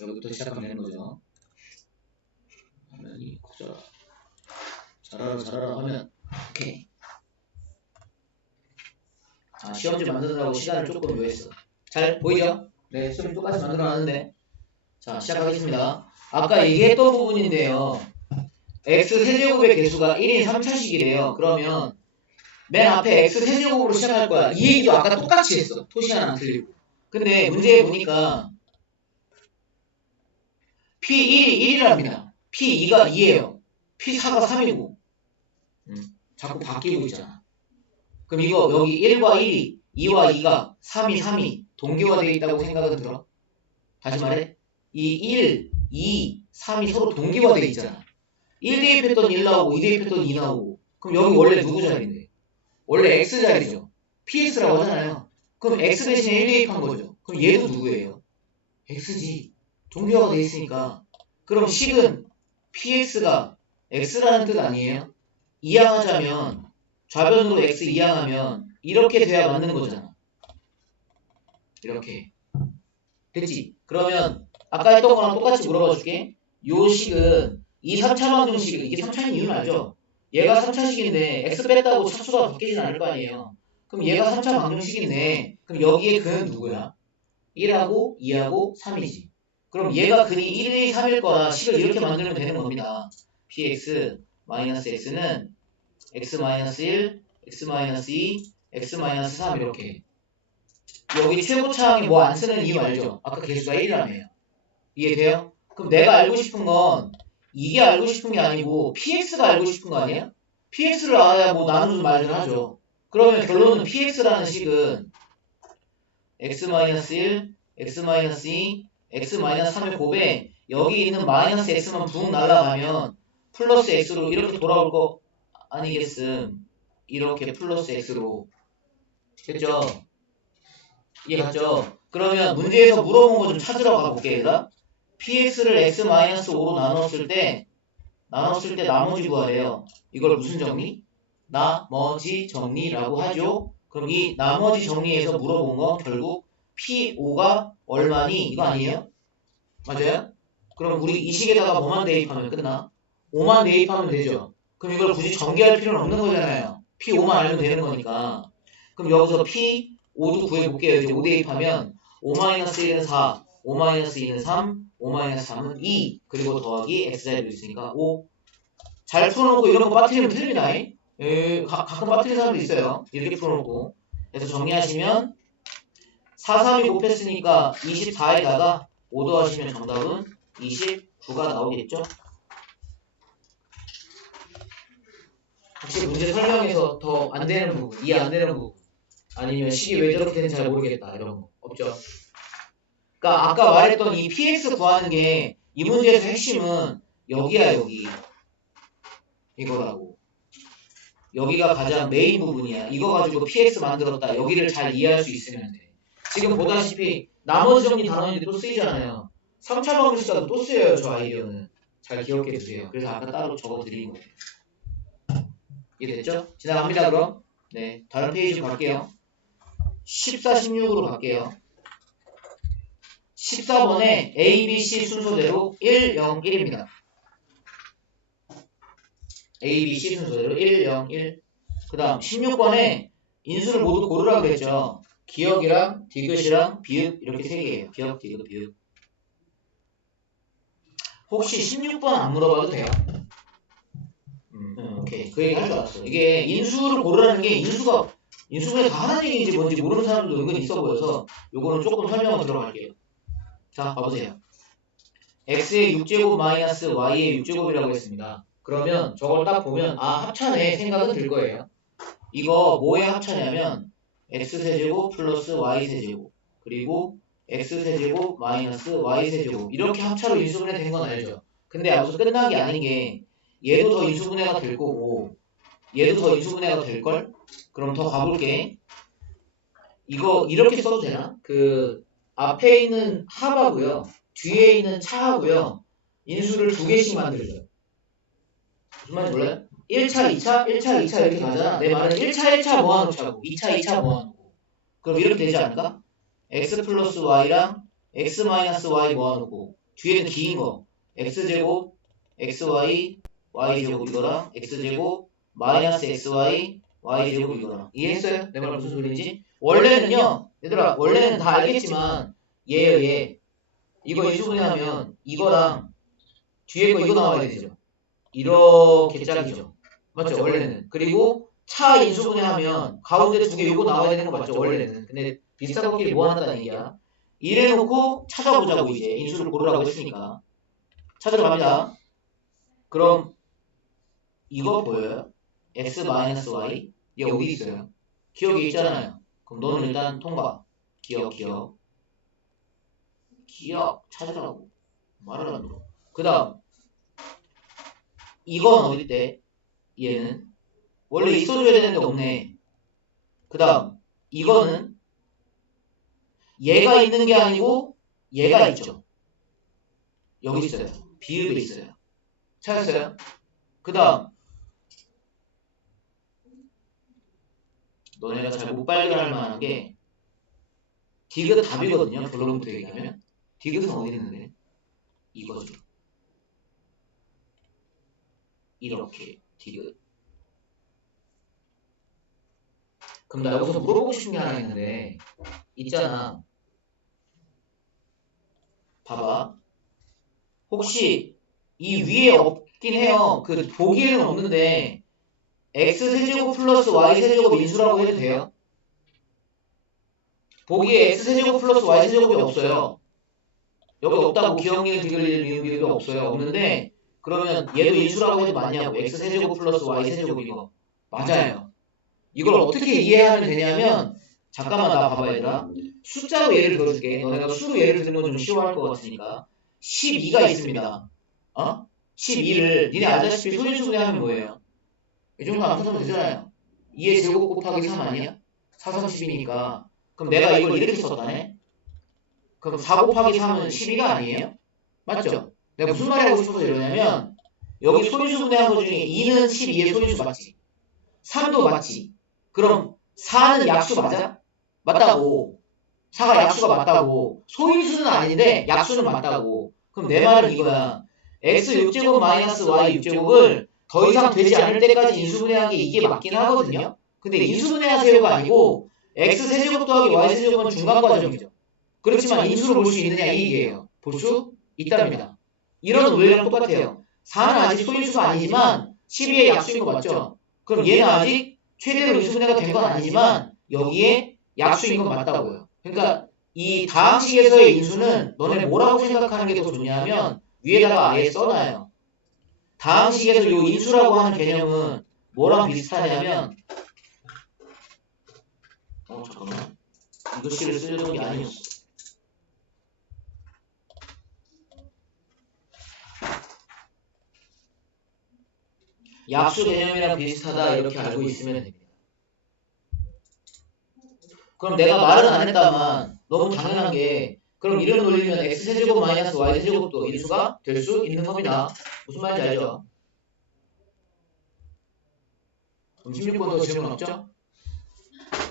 여기부터 시작하면 되는 거죠. 화면이 커져라. 잘하라 잘하라 하면 오케이. 아 시험지 만드느라고 시간을 조금 요했어. 잘 보이죠? 네, 시험지 똑같이 만들어놨는데 자 시작하겠습니다. 아까 얘기했던 부분인데요. x 세제곱의 개수가 1인 3차식이래요. 그러면 맨 앞에 x 세제곱으로 시작할 거야. 이 얘기도 아까 똑같이 했어. 토시 하나 안 틀리고. 근데 문제에 보니까 P1이 1이랍니다. P2가 2예요. P4가 3이고. 음, 자꾸 바뀌고 있잖아. 그럼 이거 여기 1과 1이 2와 2가 3이 3이 동기화되어 있다고 생각은 들어? 다시 말해. 이 1, 2, 3이 서로 동기화되어 있잖아. 1 대입 했던 1 나오고 2 대입 했던 2 나오고. 그럼 여기 원래 누구 자리인데? 원래 X 자리죠. PX라고 하잖아요. 그럼 X 대신에 1 대입한 거죠. 그럼 얘도 누구예요? X지. 동기화가 돼 있으니까. 그럼 식은 PX가 X라는 뜻 아니에요? 이항하자면 좌변으로 X 이항하면 이렇게 돼야 맞는 거잖아. 이렇게. 됐지? 그러면 아까 했던 거랑 똑같이 물어봐 줄게. 요 식은 이 3차 방정 식은 이게 3차인 이유는 알죠? 얘가 3차식인데 x 뺐다고 차수가 바뀌진 않을 거 아니에요. 그럼 얘가 3차 방정식인데 그럼 여기에 근은 누구야? 1하고 2하고 3이지. 그럼 얘가 근이 1, 2, 3일 거라 식을 이렇게 만들면 되는 겁니다. px x는 x-1, x-2, x-3 이렇게. 여기 최고차항에 뭐안 쓰는 이유 알죠? 아까 개수가 1이라며요. 이해돼요? 그럼 내가 알고 싶은 건 이게 알고 싶은 게 아니고 px가 알고 싶은 거 아니에요? px를 알아야 뭐 나누는 말을 하죠. 그러면 결론은 px라는 식은 x-1, x-2, x-3의 곱에 여기 있는 마이너스 x만 붕 날아가면 플러스 x로 이렇게 돌아올 거 아니겠음. 이렇게 플러스 x로. 됐죠? 이해갔죠? 그러면 문제에서 물어본 거 좀 찾으러 가볼게 얘들아. px를 x-5로 나눴을 때 나눴을 때 나머지 구하래요. 이걸 무슨 정리? 나머지 정리라고 하죠. 그럼 이 나머지 정리에서 물어본 건 결국 p5가 얼마니? 이거 아니에요? 맞아요? 그럼 우리 이 식에다가 뭐만 대입하면 끝나? 5만 대입하면 되죠. 그럼 이걸 굳이 전개할 필요는 없는 거잖아요. p5만 알면 되는 거니까. 그럼 여기서 p5도 구해볼게요. 이제 5 대입하면 5-1은 4, 5-2는 3, 5-3은 2 그리고 더하기 x자리도 있으니까 5 잘 풀어놓고 이런 거 빠뜨리면 틀립니다 에, 가, 가끔 빠뜨리는 사람도 있어요 이렇게 풀어놓고 그래서 정리하시면 4, 3이 곱했으니까 24에다가 5 더하시면 정답은 29가 나오겠죠? 혹시 문제 설명에서 더 안 되는 부분 이해 안 되는 부분 아니면 식이 왜 저렇게 되는지 잘 모르겠다 이런 거 없죠? 그러니까 아까 말했던 이 px 구하는 게 이 문제에서 핵심은 여기야 여기. 이거라고. 여기가 가장 메인 부분이야. 이거 가지고 px 만들었다. 여기를 잘 이해할 수 있으면 돼 지금 보다시피 나머지 정리 단원이 또 쓰이잖아요 3차 방정식자도 또 쓰여요 저 아이디어는 잘 기억해 두세요 그래서 아까 따로 적어 드린 거예요 이해됐죠? 지나갑니다 그럼 네 다른 페이지 갈게요 14, 16으로 갈게요 14번에 A, B, C 순서대로 1, 0, 1입니다. A, B, C 순서대로 1, 0, 1. 그 다음 16번에 인수를 모두 고르라 그랬죠. 기억이랑 디귿이랑 비읍 이렇게 세 개예요. 기억, 디귿, 비읍. 혹시 16번 안 물어봐도 돼요? 음, 오케이. 그 얘기 할 줄 알았어. 이게 인수를 고르라는 게 인수가 인수분해 다 하는 얘기인지 뭔지 모르는 사람도 은근히 있어 보여서 요거는 조금 설명을 들어갈게요. 자, 봐보세요. x의 6제곱 마이너스 y의 6제곱이라고 했습니다. 그러면 저걸 딱 보면 아 합차네 생각은 들 거예요. 이거 뭐에 합차냐면 x세제곱 플러스 y세제곱 그리고 x세제곱 마이너스 y세제곱 이렇게 합차로 인수분해 된 건 알죠. 근데 여기서 게 아닌 게 얘도 더 인수분해가 될 거고 얘도 더 인수분해가 될 걸? 그럼 더 가볼게. 이거 이렇게 써도 되나? 그 앞에 있는 합하고요. 뒤에 있는 차하고요. 인수를 두 개씩 만들죠. 무슨 말인지 몰라요? 1차, 2차, 1차, 2차 이렇게 가잖아. 내 말은 1차, 1차 모아놓자고 2차, 2차 모아놓고 그럼 이렇게 되지 않을까? x 플러스 y랑 x 마이너스 y 모아놓고 뒤에는 긴 거. x제곱, xy, y제곱 이거랑 x제곱, 마이너스 xy, y제곱 이거랑. 이해했어요? 내 말 무슨 소리인지? 원래는요, 얘들아, 원래는 다 알겠지만, 얘예요, 얘. 이거 인수분해하면 이거랑 뒤에 거 이거 나와야 되죠. 이렇게 짝이죠. 맞죠? 원래는. 그리고 차 인수분해하면 가운데 두 개 요거 나와야 되는 거 맞죠? 원래는. 근데 비슷한 것끼리 모아놨다는 얘기야. 이래놓고 찾아보자고 이제 인수를 고르라고 했으니까 찾으러 갑니다. 그럼 이거 보여요? x-y 얘 어디 있어요? 기억에 있잖아요. 그럼 너는 일단 통과. 기억 기억. 기억 찾으라고 말을 안 들어. 그 다음 이건 어디 때? 얘는 원래 있어줘야 되는데 없네. 그 다음 이거는 얘가 있는 게 아니고 얘가 있죠. 여기 있어요. 비읍에 있어요. 찾았어요? 그 다음 너네가 잘 못 발견할 만한 게 디귿 답이거든요. 결론부터 얘기하면 디귿은 어디 있는데? 이거죠. 이렇게 디귿. 그럼 나 여기서 물어보고 싶은 게 하나 있는데 있잖아. 봐봐. 혹시 이 위에 없긴 해요. 그 보기에는 없는데 x 세제곱 플러스 y 세제곱 인수라고 해도 돼요? 보기에 x 세제곱 플러스 y 세제곱이 없어요. 여기 없다고 디귿 미음 비읍이 없어요. 없는데 그러면 얘도 인수라고 해도 맞냐고 x 세제곱 플러스 y 세제곱 이거 맞아요. 이걸 어떻게 이해하면 되냐면 잠깐만 나 봐봐 얘들아 숫자로 예를 들어줄게 너네가 수로 예를 들면 좀 쉬워할 것 같으니까 12가 있습니다 어? 12를 니네 알다시피 소인수분해 하면 뭐예요? 이 정도 안 써도 되잖아요 2의 제곱 곱하기 3 아니야? 4, 30이니까 그럼 내가 이걸 이렇게 썼다네 그럼 4 곱하기 3은 12가 아니에요? 맞죠? 내가 무슨 말을 하고 싶어서 이러냐면 여기 소인수 분해한 것 중에 2는 12의 소인수 맞지? 3도 맞지? 그럼 4는 약수 맞아? 맞다고. 4가 약수가 맞다고. 소인수는 아닌데 약수는 맞다고. 그럼 내 말은 이거야. x 6제곱 마이너스 y 6제곱을 더 이상 되지 않을 때까지 인수분해한 게 이게 맞긴 하거든요. 근데 인수분해하세요가 아니고 x 세제곱 더하기 y 세제곱은 중간 과정이죠. 그렇지만 인수를 볼수 있느냐 이 얘기예요. 볼 수 있답니다. 이런 원리랑 똑같아요. 4는 아직 소인수가 아니지만 12의 약수인 거 맞죠? 그럼 얘는 아직 최대로 인수분해가 된 건 아니지만 여기에 약수인 건 맞다고요. 그러니까 이 다항식에서의 인수는 너네 뭐라고 생각하는 게 더 좋냐면 위에다가 아예 써놔요. 다항식에서 이 인수라고 하는 개념은 뭐랑 비슷하냐면 어 잠깐만 이 글씨를 쓰려던 게 아니었어. 약수 개념이랑 비슷하다 이렇게 알고 있으면 됩니다. 그럼 내가 말은 안 했다만 너무 당연한 게 그럼 이런 논리면 x 세제곱 마이너스 y 세제곱도 인수가 될 수 있는 겁니다. 무슨 말인지 알죠? 그럼 16번도 질문 없죠?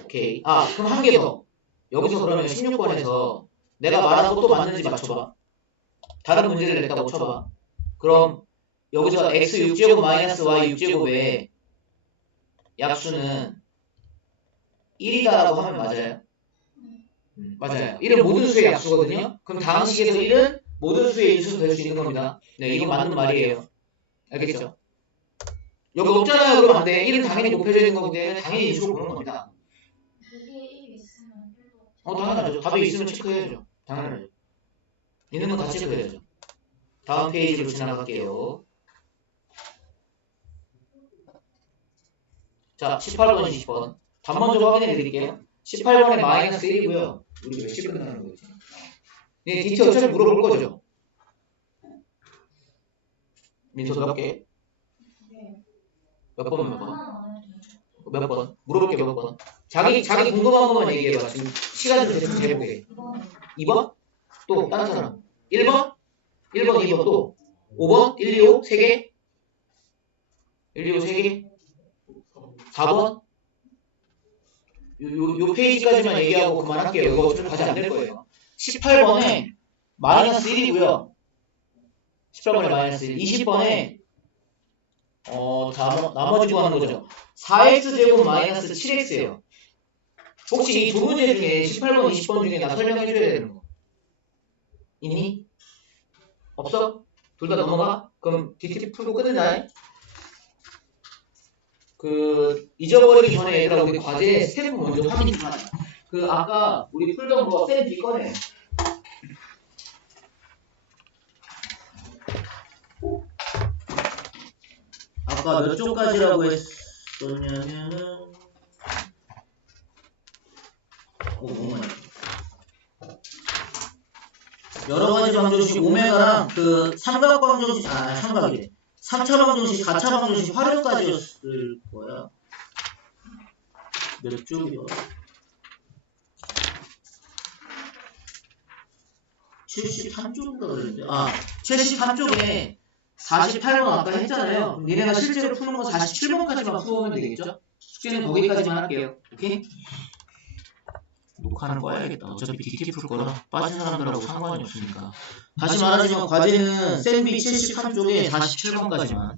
오케이. 아 그럼 한 개 더. 여기서 그러면 16번에서 내가 말한 것도 맞는지 맞춰봐. 다른 문제를 냈다고 쳐봐. 그럼 여기서 x 6제곱 마이너스 y 6제곱의 약수는 1이다라고 하면 맞아요? 음, 맞아요. 1은 모든 수의 약수거든요. 그럼 다음 식에서 1은 모든 수의 인수가 될수 있는 겁니다. 네, 이건 맞는 말이에요. 알겠죠? 여기 없잖아요. 그럼 안 돼. 1은 당연히 곱해져야 되는 거기 당연히 인수로 보는 겁니다. 그게 1 있으면 필요 어, 당연하죠. 답이 있으면 체크해야죠. 당연하죠. 있는 건 다 체크해야죠. 다음 페이지로 지나갈게요. 자, 18번, 20번. 답 먼저 확인해 드릴게요. 18번에 마이너스 1이고요. 우리 몇 시에 끝나는 거지? 네, 디티 어차피 물어볼 거죠? 민서 몇 개? 네. 몇 번, 몇 번? 몇 번? 물어볼게 몇 번? 자기, 자기 궁금한 것만 얘기해봐. 지금 시간 좀 대충 재보게. 이번 2번? 또 다른 사람 1번? 1번 2번 또 5번? 1, 2, 5? 3개? 1, 2, 5 3개? 4번? 요, 요, 요 페이지까지만 얘기하고 그만할게요. 이거 좀 가지 안될 거예요. 18번에 마이너스 1이고요. 18번에 마이너스 1 20번에 어 다, 나머지 구하는 거죠 4x제곱 마이너스 7x예요 혹시 이 두 문제 중에 18번 20번 중에 나 설명해 줘야 되는 거 있니? 없어? 둘 다 넘어가? 그럼 DT 풀고 끝내자 그 잊어버리기 전에 얘들아 우리 과제 스텝 먼저 확인 좀 하자 그 아까 우리 풀던 거 쌤 B 꺼내. 아까 몇 쪽까지라고 했었냐면은 오 너무 많이 여러 가지 방정식 오메가랑 그 삼각 방정식 아 삼각이래. 3차 방정식, 4차 방정식 활용까지였을 거야. 몇 쪽이더라? 73쪽인가 그랬는데. 아 73쪽에 48번 아까 했잖아요. 니네가 실제로 푸는 건 47번까지만 풀어오면 되겠죠? 숙제는 거기까지만 할게요. 오케이? 녹화하는 거 해야겠다. 어차피 DT 풀 거라. 빠진 사람들하고 상관이 없으니까. 다시 말하지만 과제는 쌤비 73쪽에 47번까지만